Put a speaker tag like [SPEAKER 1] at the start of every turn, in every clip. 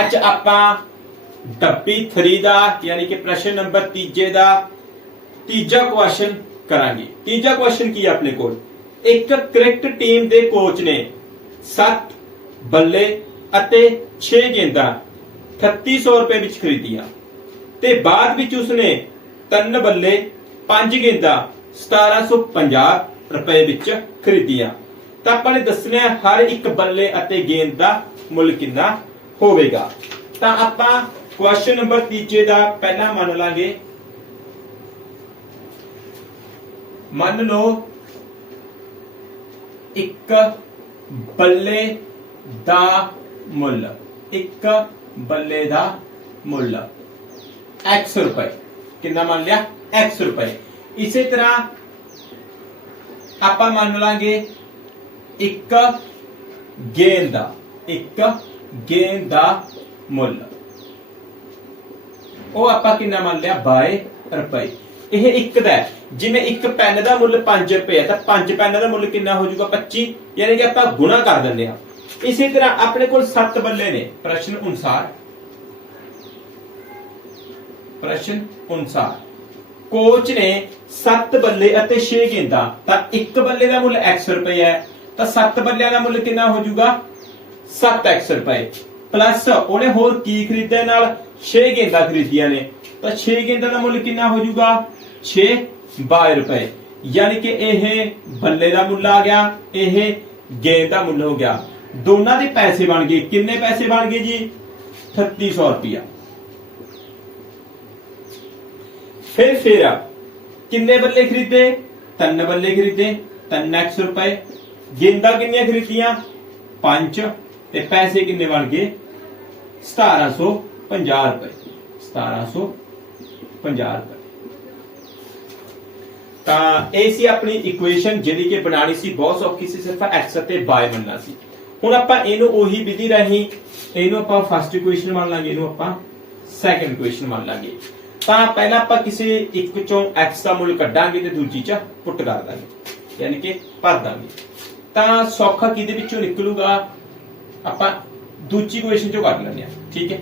[SPEAKER 1] ਅੱਜ ਆਪਾਂ ਡੱਬੀ 3 ਦਾ, ਯਾਨੀ ਕਿ ਪ੍ਰਸ਼ਨ ਨੰਬਰ ਤੀਜੇ ਦਾ ਤੀਜਾ ਕੁਐਸਚਨ ਕਰਾਂਗੇ। ਤੀਜਾ ਕੁਐਸਚਨ ਕੀ ਆਪਣੇ ਕੋਲ? ਇੱਕ ਕ੍ਰਿਕਟ ਟੀਮ ਦੇ ਕੋਚ ਨੇ 7 ਬੱਲੇ ਅਤੇ 6 ਗੇਂਦਾਂ 3600 ਰੁਪਏ ਵਿੱਚ ਖਰੀਦੀਆਂ। ਤੇ ਬਾਅਦ ਵਿੱਚ ਉਸਨੇ ਤਿੰਨ ਬੱਲੇ 5 ਗੇਂਦਾਂ 1750 ਰੁਪਏ ਵਿੱਚ ਖਰੀਦੀਆਂ। ਤਾਂ ਆਪਾਂ ਨੇ ਦੱਸਣਾ ਹਰ ਇੱਕ ਬੱਲੇ ਅਤੇ ਗੇਂਦ ਦਾ ਮੁੱਲ ਕਿੰਨਾ ਹੋਵੇਗਾ। ਤਾਂ ਆਪਾਂ ਕੁਐਸਚਨ ਨੰਬਰ ਤੀਜੇ ਦਾ ਪਹਿਲਾਂ ਮੰਨ ਲਾਂਗੇ। ਮੰਨ ਲਓ, ਇੱਕ ਬੱਲੇ ਦਾ ਮੁੱਲ, ਇੱਕ ਬੱਲੇ ਦਾ ਮੁੱਲ। X ਰੁਪਏ। ਕਿੰਨਾ ਮੰਨ ਲਿਆ? X ਰੁਪਏ। ਇਸੇ ਤਰ੍ਹਾਂ ਆਪਾਂ ਮੰਨ ਲਾਂਗੇ, ਇੱਕ ਗੇਂਦ ਦਾ, ਇੱਕ ਗੇਂਦ ਦਾ ਮੁੱਲ। ਉਹ ਆਪਾਂ ਕਿੰਨਾ ਮੰਨ ਲਿਆ? 22 ਰੁਪਏ। ਇਹ ਇੱਕ ਦਾ ਜਿਵੇਂ ਇੱਕ ਪੈਨ ਦਾ ਮੁੱਲ 5 ਰੁਪਏ ਤਾਂ 5 ਪੈਨ ਦਾ ਮੁੱਲ ਕਿੰਨਾ ਹੋ ਜਾਊਗਾ? 25 ਯਾਨੀ ਕਿ ਆਪਾਂ ਗੁਣਾ ਕਰ ਦਿੰਦੇ ਹਾਂ। ਇਸੇ ਤਰ੍ਹਾਂ ਆਪਣੇ ਕੋਲ 7 ਬੱਲੇ ਨੇ। ਪ੍ਰਸ਼ਨ ਅਨੁਸਾਰ। ਪ੍ਰਸ਼ਨ ਅਨੁਸਾਰ। ਕੋਚ ਨੇ 7 ਬੱਲੇ ਅਤੇ 6 ਗੇਂਦਾਂ। ਤਾਂ ਇੱਕ ਬੱਲੇ ਦਾ ਮੁੱਲ x ਰੁਪਏ ਹੈ। ਤਾਂ 7 ਬੱਲਿਆਂ ਦਾ ਮੁੱਲ ਕਿੰਨਾ ਹੋ ਜਾਊਗਾ? 7x ਰੁਪਏ। ਪਲੱਸ ਉਹਨੇ ਹੋਰ ਕੀ ਖਰੀਦਿਆ ਨਾਲ? 6 ਗੇਂਦਾਂ ਖਰੀਦੀਆਂ ਨੇ। ਤਾਂ 6 ਗੇਂਦਾਂ ਦਾ ਮੁੱਲ ਕਿੰਨਾ ਹੋ ਜਾਊਗਾ? 6 22 ਰੁਪਏ। ਯਾਨੀ ਕਿ ਇਹ ਬੱਲੇ ਦਾ ਮੁੱਲ ਆ ਗਿਆ, ਇਹ ਗੇਂਦ ਦਾ ਮੁੱਲ ਹੋ ਗਿਆ। ਦੋਨਾਂ ਦੇ ਪੈਸੇ ਬਣ ਗਏ। ਕਿੰਨੇ ਪੈਸੇ ਬਣ ਗਏ ਜੀ? 3600 ਰੁਪਿਆ ਫਿਰ ਫਿਰ ਕਿੰਨੇ ਬੱਲੇ ਖਰੀਦੇ? ਤਿੰਨ ਬੱਲੇ ਖਰੀਦੇ 3x ਰੁਪਏ। ਗੇਂਦਾਂ ਕਿੰਨੀਆਂ ਖਰੀਦੀਆਂ? 5 ਤੇ ਪੈਸੇ ਕਿੰਨੇ ਬਣ ਗਏ? 1750 ਰੁਪਏ। 1750 ਰੁਪਏ। ਤਾਂ ਇਹ ਸੀ ਆਪਣੀ ਇਕੁਏਸ਼ਨ ਜਿਹੜੀ ਕਿ ਬਣਾਣੀ ਸੀ, ਬਹੁਤ ਸੌਖੀ ਸੀ, ਸਿਰਫ x ਅਤੇ y ਮੰਨਣਾ ਸੀ। ਹੁਣ ਆਪਾਂ ਇਹਨੂੰ ਉਹੀ ਵਿਧੀ ਰਾਹੀਂ, ਇਹਨੂੰ ਆਪਾਂ ਫਸਟ ਇਕੁਏਸ਼ਨ ਮੰਨ ਲਾਂਗੇ, ਇਹਨੂੰ ਆਪਾਂ ਸੈਕੰਡ ਇਕੁਏਸ਼ਨ ਮੰਨ ਲਾਂਗੇ। ਤਾਂ ਪਹਿਲਾਂ ਆਪਾਂ ਕਿਸੇ ਇੱਕ ਚੋਂ x ਦਾ ਮੁੱਲ ਕੱਢਾਂਗੇ ਤੇ ਦੂਜੀ ਚ ਪੁੱਟ ਕਰ ਦਾਂਗੇ, ਯਾਨੀ ਕਿ ਭਰ ਦਾਂਗੇ। ਤਾਂ ਸੌਖਾ ਕਿਹਦੇ ਵਿੱਚੋਂ ਨਿਕਲੂਗਾ? ਆਪਾਂ ਦੂਜੀ ਇਕੁਏਸ਼ਨ ਚੋਂ ਕੱਢ ਲੈਂਦੇ ਆ ਠੀਕ ਹੈ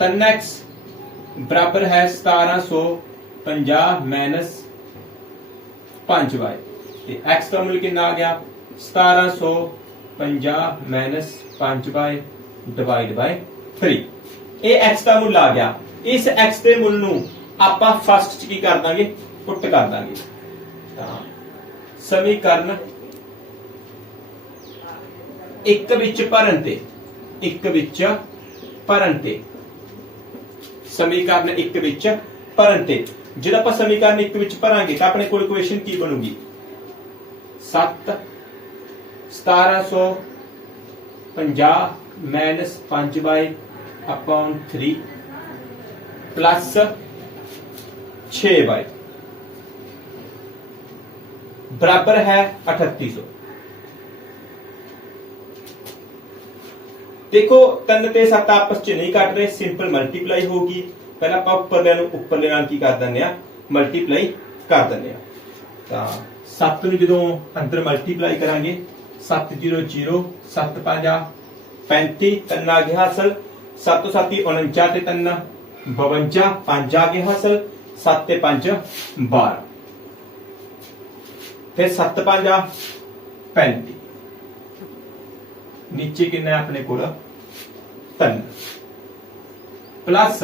[SPEAKER 1] 3x ਬਰਾਬਰ ਹੈ 1750 ਮਾਈਨਸ 5y ਤੇ x ਦਾ ਮੁੱਲ ਕਿੰਨਾ ਆ ਗਿਆ 1750 5y ਡਿਵਾਈਡ ਬਾਈ 3 ਇਹ x ਦਾ ਮੁੱਲ ਆ ਗਿਆ ਇਸ x ਦੇ ਮੁੱਲ ਨੂੰ ਆਪਾਂ ਫਸਟ ਚ ਕੀ ਕਰ ਦਾਂਗੇ ਪੁੱਟ ਕਰ ਦਾਂਗੇ ਤਾਂ ਸਮੀਕਰਨ ਇੱਕ ਵਿੱਚ ਭਰਨ ਤੇ, ਇੱਕ ਵਿੱਚ ਭਰਨ ਤੇ। ਸਮੀਕਰਨ ਇੱਕ ਵਿੱਚ ਭਰਨ ਤੇ। ਜਦੋਂ ਆਪਾਂ ਸਮੀਕਰਨ ਇੱਕ ਵਿੱਚ ਭਰਾਂਗੇ ਤਾਂ ਆਪਣੇ ਕੋਲ ਇਕੁਏਸ਼ਨ ਕੀ ਬਣੂਗੀ? 7 1750 minus 5y upon 3 plus 6y ਬਰਾਬਰ ਹੈ 3800 ਦੇਖੋ 3 ਤੇ 7 ਆਪਸ ਚ ਨਹੀਂ ਕੱਟ ਰਹੇ ਸਿੰਪਲ ਮਲਟੀਪਲਾਈ ਹੋਗੀ ਪਹਿਲਾਂ ਆਪਾਂ ਉੱਪਰਲੇ ਨੂੰ ਉੱਪਰਲੇ ਨਾਲ ਕੀ ਕਰ ਦਿੰਦੇ ਆ ਮਲਟੀਪਲਾਈ ਕਰ ਦਿੰਦੇ ਆ ਤਾਂ 7 ਨੂੰ ਜਦੋਂ ਅੰਦਰ ਮਲਟੀਪਲਾਈ ਕਰਾਂਗੇ 7 0 0 7 5 35 ਤਿੰਨ ਆ ਗਿਆ ਹਾਸਲ। 7 7 49 ਤੇ 3 52 5 ਆ ਗਿਆ ਹਾਸਲ। 7 ਤੇ 5 12 ਫਿਰ 7 5 35 ਨੀਚੇ ਕਿੰਨਾ ਆਪਣੇ ਕੋਲ? 3 ਪਲੱਸ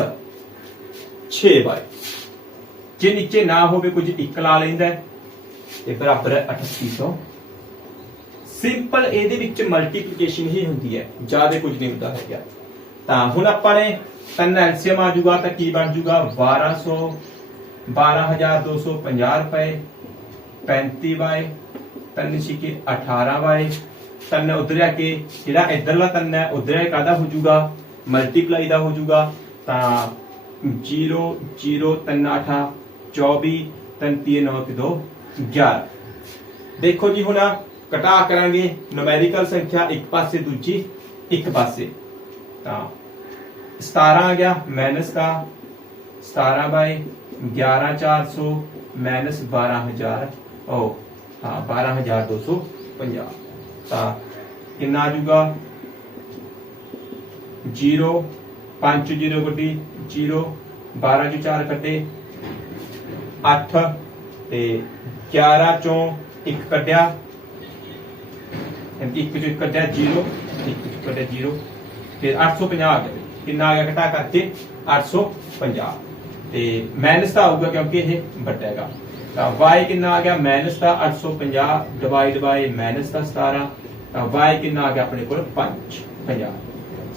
[SPEAKER 1] 6 ਜੇ ਨੀਚੇ ਨਾ ਹੋਵੇ ਕੁਝ ਇੱਕ ਲਾ ਲੈਂਦਾ ਤੇ ਬਰਾਬਰ ਹੈ 3800 ਸਿੰਪਲ ਇਹਦੇ ਵਿੱਚ ਮਲਟੀਪਲੀਕੇਸ਼ਨ ਹੀ ਹੁੰਦੀ ਹੈ, ਜ਼ਿਆਦਾ ਕੁਝ ਨਹੀਂ ਹੁੰਦਾ ਹੈਗਾ। ਤਾਂ ਹੁਣ ਆਪਾਂ ਨੇ ਤਿੰਨ ਐਲਸੀਐਮ ਆ ਜਾਊਗਾ, ਤਾਂ ਕੀ ਬਣ ਜਾਊਗਾ? 1200 12250 ਰੁਪਏ 35 ਬਾਈ 3 ਛਿਕੇ 18 ਬਾਏ ਤਨ ਉਧਰ ਆ ਕੇ, ਜਿਹੜਾ ਇਧਰਲਾ ਤਨ ਹੈ ਉਧਰ ਕਾਦਾ ਹੋ ਜਾਊਗਾ ਮਲਟੀਪਲਾਈ ਦਾ ਹੋ ਜਾਊਗਾ ਤਾਂ 0 0 3 8 24 33 9 2 11 ਦੇਖੋ ਜੀ ਹੁਣ ਘਟਾ ਕਰਾਂਗੇ। ਨੂਮੈਰੀਕਲ ਸੰਖਿਆ ਇੱਕ ਪਾਸੇ, ਦੂਜੀ ਇੱਕ ਪਾਸੇ। ਤਾਂ 17 ਆ ਗਿਆ ਮਾਈਨਸ ਦਾ 17 ਬਾਈ 11400 ਮਾਈਨਸ 12000 ਉਹ ਹਾਂ 12250 ਤਾਂ ਕਿੰਨਾ ਆ ਜਾਊਗਾ? 0 5 0 ਕੱਢੀ 0 12 ਚੋਂ 4 ਕੱਢੇ 8 ਤੇ 11 ਚੋਂ 1 ਕੱਢਿਆ। ਯਾਨੀ 1 ਚੋਂ 1 ਕੱਢਿਆ 0 1 ਚੋਂ ਕੱਢਿਆ 0 ਫਿਰ 850 ਆ ਗਿਆ। ਕਿੰਨਾ ਆ ਗਿਆ? ਘਟਾ ਕਰਕੇ 850 ਤੇ ਮਾਈਨਸ ਦਾ ਆਊਗਾ ਕਿਉਂਕਿ ਇਹ ਵੱਡਾ ਹੈਗਾ। ਤਾਂ y ਕਿੰਨਾ ਆ ਗਿਆ? ਮਾਈਨਸ ਦਾ 850 ਡਿਵਾਈਡ ਬਾਈ ਮਾਈਨਸ ਦਾ 17 ਤਾਂ y ਕਿੰਨਾ ਆ ਗਿਆ ਆਪਣੇ ਕੋਲ? 5 50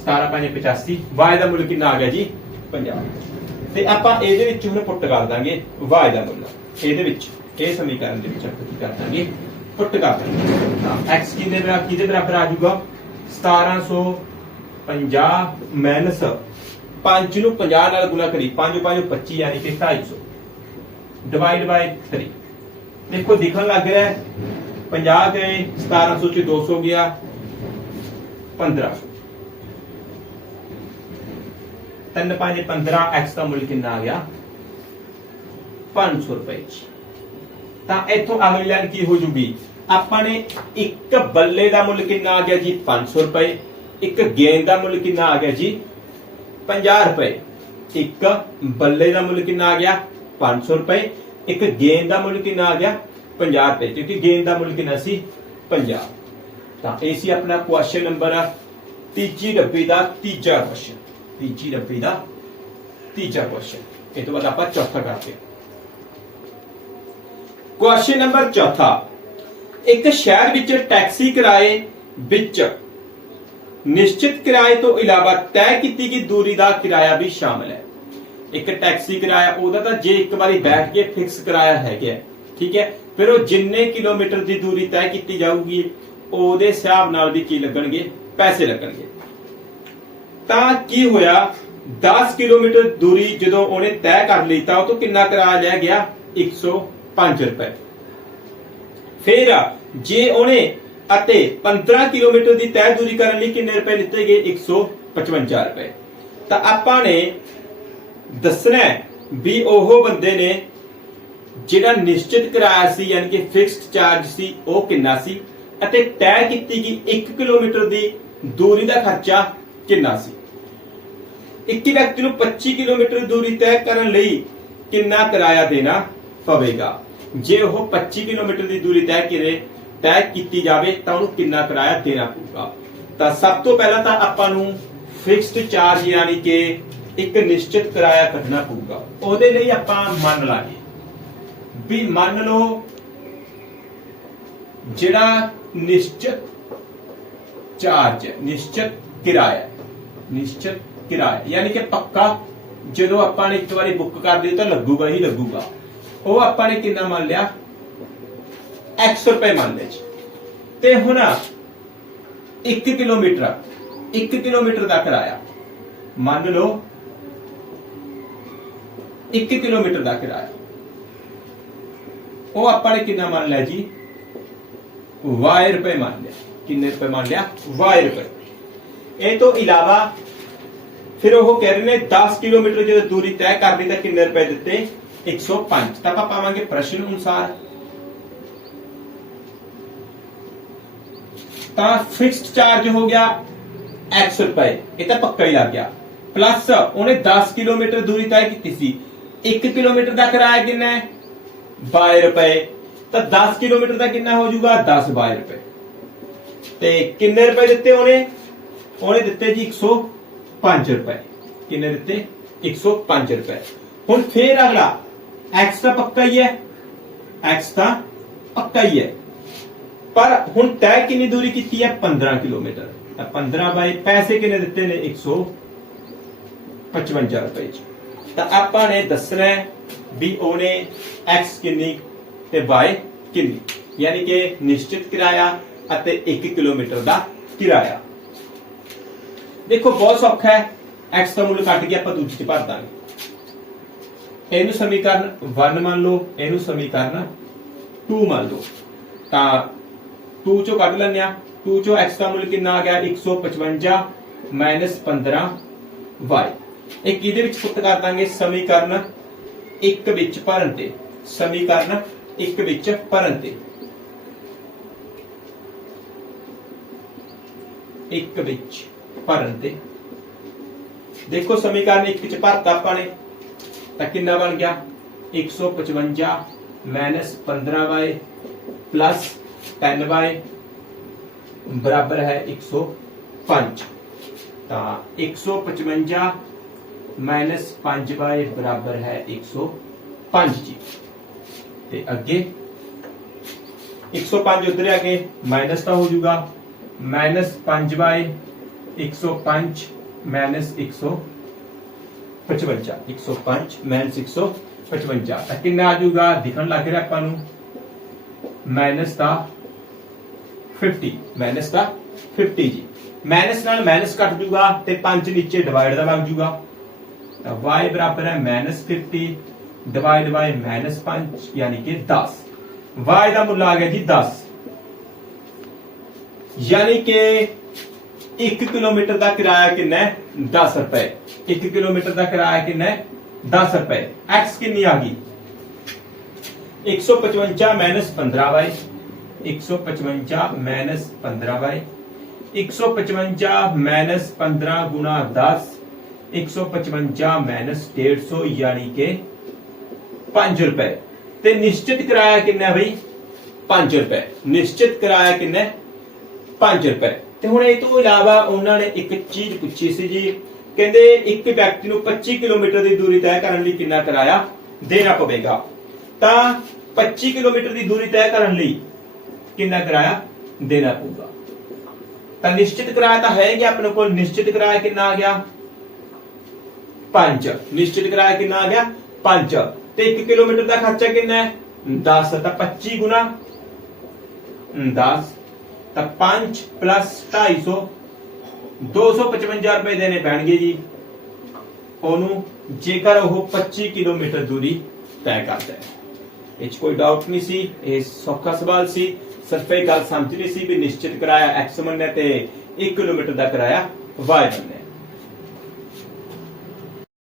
[SPEAKER 1] 17 5 85 y ਦਾ ਮੁੱਲ ਕਿੰਨਾ ਆ ਗਿਆ ਜੀ? 50 ਤੇ ਆਪਾਂ ਇਹਦੇ ਵਿੱਚ ਹੁਣ ਪੁੱਟ ਕਰ ਦਾਂਗੇ y ਦਾ ਮੁੱਲ। ਇਹਦੇ ਵਿੱਚ, ਇਹ ਸਮੀਕਰਨ ਦੇ ਵਿੱਚ ਆਪਾਂ ਕੀ ਕਰ ਦਾਂਗੇ? ਪੁੱਟ ਕਰ ਦਾਂਗੇ। ਤਾਂ x ਕਿੰਨੇ ਬਰਾਬਰ ਕਿਹਦੇ ਬਰਾਬਰ ਆ ਜਾਊਗਾ? 1750 ਮਾਈਨਸ 5 ਨੂੰ 50 ਨਾਲ ਗੁਣਾ ਕਰੀ 5 5 25 ਯਾਨੀ ਕਿ 250 ਡਿਵਾਈਡ ਬਾਈ 3 ਦੇਖੋ, ਦਿਖਣ ਲੱਗ ਰਿਹਾ ਹੈ 50 ਗਏ 1700 ਚ 200 ਗਿਆ 1500 ਤਿੰਨ ਪੰਜ 15 x ਦਾ ਮੁੱਲ ਕਿੰਨਾ ਆ ਗਿਆ? 500 ਰੁਪਏ ਚ। ਤਾਂ ਇੱਥੋਂ ਅਗਲੀ ਲਾਈਨ ਕੀ ਹੋ ਜੂਗੀ? ਆਪਾਂ ਨੇ ਇੱਕ ਬੱਲੇ ਦਾ ਮੁੱਲ ਕਿੰਨਾ ਆ ਗਿਆ ਜੀ? 500 ਰੁਪਏ। ਇੱਕ ਗੇਂਦ ਦਾ ਮੁੱਲ ਕਿੰਨਾ ਆ ਗਿਆ ਜੀ? 50 ਰੁਪਏ। ਇੱਕ ਬੱਲੇ ਦਾ ਮੁੱਲ ਕਿੰਨਾ ਆ ਗਿਆ? 500 ਰੁਪਏ। ਇੱਕ ਗੇਂਦ ਦਾ ਮੁੱਲ ਕਿੰਨਾ ਆ ਗਿਆ? 50 ਰੁਪਏ। ਕਿਉਂਕਿ ਗੇਂਦ ਦਾ ਮੁੱਲ ਕਿੰਨਾ ਸੀ? 50 ਤਾਂ ਇਹ ਸੀ ਆਪਣਾ ਕੁਐਸਚਨ ਨੰਬਰ ਤੀਜੀ ਡੱਬੀ ਦਾ ਤੀਜਾ ਕੁਐਸਚਨ ਤੀਜੀ ਡੱਬੀ ਦਾ ਤੀਜਾ ਕੁਐਸਚਨ ਇਹ ਤੋਂ ਬਾਅਦ ਆਪਾਂ ਚੌਥਾ ਕਰਦੇ ਹਾਂ। ਕੁਐਸਚਨ ਨੰਬਰ ਚੌਥਾ। ਇੱਕ ਸ਼ਹਿਰ ਵਿੱਚ ਟੈਕਸੀ ਕਿਰਾਏ ਵਿੱਚ ਨਿਸ਼ਚਿਤ ਕਿਰਾਏ ਤੋਂ ਇਲਾਵਾ ਤੈਅ ਕੀਤੀ ਗਈ ਦੂਰੀ ਦਾ ਕਿਰਾਇਆ ਵੀ ਸ਼ਾਮਲ ਹੈ। ਇੱਕ ਟੈਕਸੀ ਕਿਰਾਇਆ, ਉਹਦਾ ਤਾਂ ਜੇ ਇੱਕ ਵਾਰੀ ਬੈਠ ਕੇ ਫਿਕਸ ਕਿਰਾਇਆ ਹੈਗਾ ਠੀਕ ਹੈ, ਫਿਰ ਉਹ ਜਿੰਨੇ ਕਿਲੋਮੀਟਰ ਦੀ ਦੂਰੀ ਤੈਅ ਕੀਤੀ ਜਾਊਗੀ, ਉਹਦੇ ਹਿਸਾਬ ਨਾਲ ਵੀ ਕੀ ਲੱਗਣਗੇ? ਪੈਸੇ ਲੱਗਣਗੇ। ਤਾਂ ਕੀ ਹੋਇਆ? 10 ਕਿਲੋਮੀਟਰ ਦੂਰੀ ਜਦੋਂ ਉਹਨੇ ਤੈਅ ਕਰ ਲਈ, ਤਾਂ ਉਹ ਤੋਂ ਕਿੰਨਾ ਕਿਰਾਇਆ ਲਿਆ ਗਿਆ? 105 ਰੁਪਏ। ਫਿਰ ਜੇ ਉਹਨੇ ਅਤੇ 15 ਕਿਲੋਮੀਟਰ ਦੀ ਤੈਅ ਦੂਰੀ ਕਰਨ ਲਈ ਕਿੰਨੇ ਰੁਪਏ ਦਿੱਤੇ ਗਏ? 155 ਰੁਪਏ। ਤਾਂ ਆਪਾਂ ਨੇ ਦੱਸਣਾ ਵੀ ਉਹ ਬੰਦੇ ਨੇ ਜਿਹੜਾ ਨਿਸ਼ਚਿਤ ਕਿਰਾਇਆ ਸੀ, ਯਾਨੀ ਕਿ ਫਿਕਸਡ ਚਾਰਜ ਸੀ, ਉਹ ਕਿੰਨਾ ਸੀ ਅਤੇ ਤੈਅ ਕੀਤੀ ਗਈ 1 ਕਿਲੋਮੀਟਰ ਦੀ ਦੂਰੀ ਦਾ ਖਰਚਾ ਕਿੰਨਾ ਸੀ? ਇੱਕ ਵਿਅਕਤੀ ਨੂੰ 25 ਕਿਲੋਮੀਟਰ ਦੂਰੀ ਤੈਅ ਕਰਨ ਲਈ ਕਿੰਨਾ ਕਿਰਾਇਆ ਦੇਣਾ ਪਵੇਗਾ? ਜੇ ਉਹ 25 ਕਿਲੋਮੀਟਰ ਦੀ ਦੂਰੀ ਤੈਅ ਕਰੇ ਤੈਅ ਕੀਤੀ ਜਾਵੇ ਤਾਂ ਉਹਨੂੰ ਕਿੰਨਾ ਕਿਰਾਇਆ ਦੇਣਾ ਪਊਗਾ। ਤਾਂ ਸਭ ਤੋਂ ਪਹਿਲਾਂ ਤਾਂ ਆਪਾਂ ਨੂੰ ਫਿਕਸਡ ਚਾਰਜ ਯਾਨੀ ਕਿ ਇੱਕ ਨਿਸ਼ਚਿਤ ਕਿਰਾਇਆ ਕੱਢਣਾ ਪਊਗਾ। ਉਹਦੇ ਲਈ ਆਪਾਂ ਮੰਨ ਲਾਂਗੇ ਵੀ ਮੰਨ ਲਓ ਜਿਹੜਾ ਨਿਸ਼ਚਿਤ ਚਾਰਜ ਨਿਸ਼ਚਿਤ ਕਿਰਾਇਆ ਨਿਸ਼ਚਿਤ ਕਿਰਾਇਆ ਯਾਨੀ ਕਿ ਪੱਕਾ ਜਦੋਂ ਆਪਾਂ ਨੇ ਇੱਕ ਵਾਰੀ ਬੁੱਕ ਕਰ ਲਈ ਤਾਂ ਲੱਗੂਗਾ ਹੀ ਲੱਗੂਗਾ। ਉਹ ਆਪਾਂ ਨੇ ਕਿੰਨਾ ਮੰਨ ਲਿਆ? 100 ਰੁਪਏ ਮੰਨ ਲਿਆ ਜੀ ਤੇ ਹੁਣ 1 ਕਿਲੋਮੀਟਰ 1 ਕਿਲੋਮੀਟਰ ਦਾ ਕਿਰਾਇਆ ਮੰਨ ਲਓ 1 ਕਿਲੋਮੀਟਰ ਦਾ ਕਿਰਾਇਆ ਉਹ ਆਪਾਂ ਨੇ ਕਿੰਨਾ ਮੰਨ ਲਿਆ ਜੀ ਵਾਈ ਰੁਪਏ ਮੰਨ ਲਿਆ ਕਿੰਨੇ ਰੁਪਏ ਮੰਨ ਲਿਆ ਵਾਈ ਰੁਪਏ ਇਹ ਤੋਂ ਇਲਾਵਾ ਫਿਰ ਉਹ ਕਹਿ ਰਹੇ ਨੇ 10 ਕਿਲੋਮੀਟਰ ਜਦੋਂ ਦੂਰੀ ਤੈਅ ਕਰਨੀ ਤਾਂ ਕਿੰਨੇ ਰੁਪਏ ਦਿੱਤੇ 105 ਤਾਂ ਆਪਾਂ ਪਾਵਾਂਗੇ ਪ੍ਰਸ਼ਨ ਅਨੁਸਾਰ ਤਾਂ ਫਿਕਸਡ ਚਾਰਜ ਹੋ ਗਿਆ 100 ਰੁਪਏ। ਇਹ ਤਾਂ ਪੱਕਾ ਹੀ ਲੱਗ ਗਿਆ। ਪਲੱਸ ਉਹਨੇ 10 ਕਿਲੋਮੀਟਰ ਦੂਰੀ ਤੈਅ ਕੀਤੀ ਸੀ। 1 ਕਿਲੋਮੀਟਰ ਦਾ ਕਿਰਾਇਆ ਕਿੰਨਾ ਹੈ? 22 ਰੁਪਏ। ਤਾਂ 10 ਕਿਲੋਮੀਟਰ ਦਾ ਕਿੰਨਾ ਹੋ ਜਾਊਗਾ? 10 22 ਰੁਪਏ। ਤੇ ਕਿੰਨੇ ਰੁਪਏ ਦਿੱਤੇ ਉਹਨੇ? ਉਹਨੇ ਦਿੱਤੇ ਜੀ 105 ਰੁਪਏ। ਕਿੰਨੇ ਦਿੱਤੇ? 105 ਰੁਪਏ। ਹੁਣ ਫੇਰ ਅਗਲਾ। X ਤਾਂ ਪੱਕਾ ਹੀ ਹੈ। X ਤਾਂ ਪੱਕਾ ਹੀ ਹੈ। ਪਰ ਹੁਣ ਤੈਅ ਕਿੰਨੀ ਦੂਰੀ ਕੀਤੀ ਹੈ? 15 ਕਿਲੋਮੀਟਰ। ਤਾਂ 15 ਬਾਈ ਪੈਸੇ ਕਿੰਨੇ ਦਿੱਤੇ ਨੇ? 155 ਰੁਪਏ ਚ। ਤਾਂ ਆਪਾਂ ਨੇ ਦੱਸਣਾ ਵੀ ਉਹਨੇ x ਕਿੰਨੀ ਤੇ y ਕਿੰਨੀ। ਯਾਨੀ ਕਿ ਨਿਸ਼ਚਿਤ ਕਿਰਾਇਆ ਅਤੇ 1 ਕਿਲੋਮੀਟਰ ਦਾ ਕਿਰਾਇਆ। ਦੇਖੋ, ਬਹੁਤ ਸੌਖਾ ਹੈ। X ਦਾ ਮੁੱਲ ਕੱਟ ਕੇ ਆਪਾਂ ਦੂਜੀ ਚ ਭਰ ਦਾਂਗੇ। ਇਹਨੂੰ ਸਮੀਕਰਨ 1 ਮੰਨ ਲਓ, ਇਹਨੂੰ ਸਮੀਕਰਨ 2 ਮੰਨ ਲਓ। ਤਾਂ 2 ਚੋਂ ਕੱਢ ਲੈਂਦੇ ਆ। 2 ਚੋਂ x ਦਾ ਮੁੱਲ ਕਿੰਨਾ ਆ ਗਿਆ? 155 15y ਇਹ ਕਿਹਦੇ ਵਿੱਚ ਪੁੱਟ ਕਰ ਦਾਂਗੇ? ਸਮੀਕਰਨ 1 ਵਿੱਚ ਭਰਨ ਤੇ। ਸਮੀਕਰਨ 1 ਵਿੱਚ ਭਰਨ ਤੇ। ਇੱਕ ਵਿੱਚ ਭਰਨ ਤੇ। ਦੇਖੋ ਸਮੀਕਰਨ ਇੱਕ ਚ ਭਰਤਾ ਆਪਾਂ ਨੇ। ਤਾਂ ਕਿੰਨਾ ਬਣ ਗਿਆ? 155 ਮਾਈਨਸ 15y ਪਲੱਸ 10y ਬਰਾਬਰ ਹੈ 105 ਤਾਂ 155 ਮਾਈਨਸ 5y ਬਰਾਬਰ ਹੈ 105 ਜੀ। ਤੇ ਅੱਗੇ 105 ਉਧਰ ਆ ਕੇ ਮਾਈਨਸ ਤਾਂ ਹੋ ਜਾਊਗਾ। ਮਾਈਨਸ 5y 105 ਮਾਈਨਸ 155 105 ਮਾਈਨਸ 155 ਤਾਂ ਕਿੰਨਾ ਆ ਜਾਊਗਾ? ਦਿਖਣ ਲੱਗ ਰਿਹਾ ਆਪਾਂ ਨੂੰ। ਮਾਈਨਸ ਦਾ 50 ਮਾਈਨਸ ਦਾ 50 ਜੀ ਮਾਈਨਸ ਨਾਲ ਮਾਈਨਸ ਕੱਟ ਜੂਗਾ ਤੇ 5 ਨੀਚੇ ਡਿਵਾਈਡ ਦਾ ਲੱਗ ਜੂਗਾ ਤਾਂ y ਬਰਾਬਰ ਹੈ ਮਾਈਨਸ 50 ਡਿਵਾਈਡ ਬਾਈ ਮਾਈਨਸ 5 ਯਾਨੀ ਕਿ 10 y ਦਾ ਮੁੱਲ ਆ ਗਿਆ ਜੀ 10 ਯਾਨੀ ਕਿ 1 ਕਿਲੋਮੀਟਰ ਦਾ ਕਿਰਾਇਆ ਕਿੰਨਾ ਹੈ? 10 ਰੁਪਏ। 1 ਕਿਲੋਮੀਟਰ ਦਾ ਕਿਰਾਇਆ ਕਿੰਨਾ ਹੈ? 10 ਰੁਪਏ। x ਕਿੰਨੀ ਆ ਗਈ? 155 minus 15y 155 minus 15y 155 minus 15 ਗੁਣਾ 10 155 ਮਾਈਨਸ 150 ਯਾਨੀ ਕਿ 5 ਰੁਪਏ ਤੇ ਨਿਸ਼ਚਿਤ ਕਿਰਾਇਆ ਕਿੰਨਾ ਹੈ ਬਈ 5 ਰੁਪਏ ਨਿਸ਼ਚਿਤ ਕਿਰਾਇਆ ਕਿੰਨਾ ਹੈ 5 ਰੁਪਏ ਤੇ ਹੁਣ ਇਹ ਤੋਂ ਇਲਾਵਾ ਉਹਨਾਂ ਨੇ ਇੱਕ ਚੀਜ਼ ਪੁੱਛੀ ਸੀ ਜੀ ਕਹਿੰਦੇ ਇੱਕ ਵਿਅਕਤੀ ਨੂੰ 25 ਕਿਲੋਮੀਟਰ ਦੀ ਦੂਰੀ ਤੈਅ ਕਰਨ ਲਈ ਕਿੰਨਾ ਕਿਰਾਇਆ ਦੇਣਾ ਪਵੇਗਾ ਤਾਂ 25 ਕਿਲੋਮੀਟਰ ਦੀ ਦੂਰੀ ਤੈਅ ਕਰਨ ਲਈ ਕਿੰਨਾ ਕਿਰਾਇਆ ਦੇਣਾ ਪਊਗਾ? ਤਾਂ ਨਿਸ਼ਚਿਤ ਕਿਰਾਇਆ ਤਾਂ ਹੈ ਕਿ ਆਪਣੇ ਕੋਲ ਨਿਸ਼ਚਿਤ ਕਿਰਾਇਆ ਕਿੰਨਾ ਆ ਗਿਆ? 5 ਨਿਸ਼ਚਿਤ ਕਿਰਾਇਆ ਕਿੰਨਾ ਆ ਗਿਆ? 5 ਤੇ 1 ਕਿਲੋਮੀਟਰ ਦਾ ਖਰਚਾ ਕਿੰਨਾ ਹੈ? 10 ਤਾਂ 25 ਗੁਣਾ 10 ਤਾਂ 5 ਪਲੱਸ 250 255 ਰੁਪਏ ਦੇਣੇ ਪੈਣਗੇ ਜੀ। ਉਹਨੂੰ ਜੇਕਰ ਉਹ 25 ਕਿਲੋਮੀਟਰ ਦੂਰੀ ਤੈਅ ਕਰਦਾ ਹੈ। ਇਹ 'ਚ ਕੋਈ ਡਾਊਟ ਨਹੀਂ ਸੀ, ਇਹ ਸੌਖਾ ਸਵਾਲ ਸੀ। ਸਿਰਫ ਇਹ ਗੱਲ ਸਮਝਣੀ ਸੀ ਵੀ ਨਿਸ਼ਚਿਤ ਕਿਰਾਇਆ ਐਕਸ ਮੰਨੇ ਤੇ 1 ਕਿਲੋਮੀਟਰ ਦਾ ਕਿਰਾਇਆ ਵਾਈ ਮੰਨੇ।